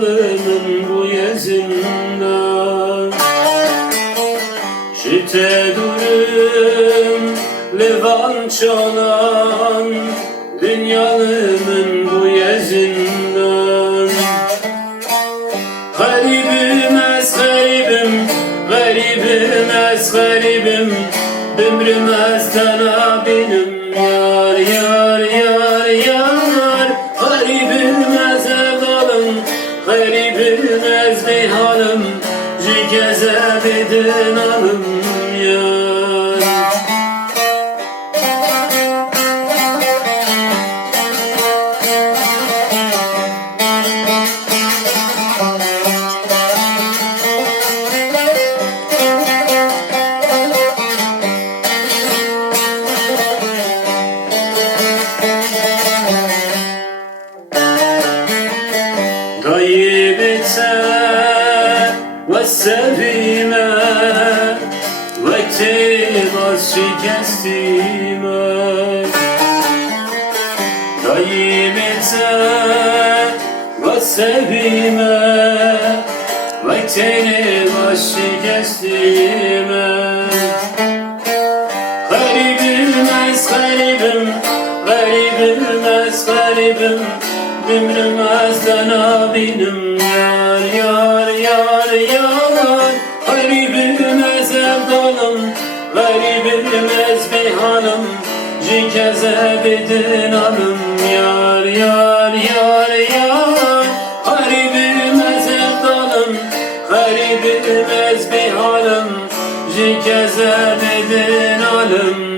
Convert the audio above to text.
sevdalının bu yüzünden. Şüte durum levan çalan dünyanın bu yüzünden. Garibim ez garibim, garibim ez garibim, ömrüm ezden benim. Yar yar yar yar, garibim ez sevdalım, garibim ez beyhanım, cikeze bedin alım yar. Gayb etse ve sevime ve tebas şikestime. Gayb etse ve sevime ve tebas şikestime. Garibim ez garibim, garibim ez garibim, ömrüm ezden benim. Yar yar yar yar, garibim ez sevdalım, garibim ez beyhanım, cikeze bedin alım. Yar yar yar yar, garibim ez sevdalım, garibim ez beyhanım, cikeze bedin alım.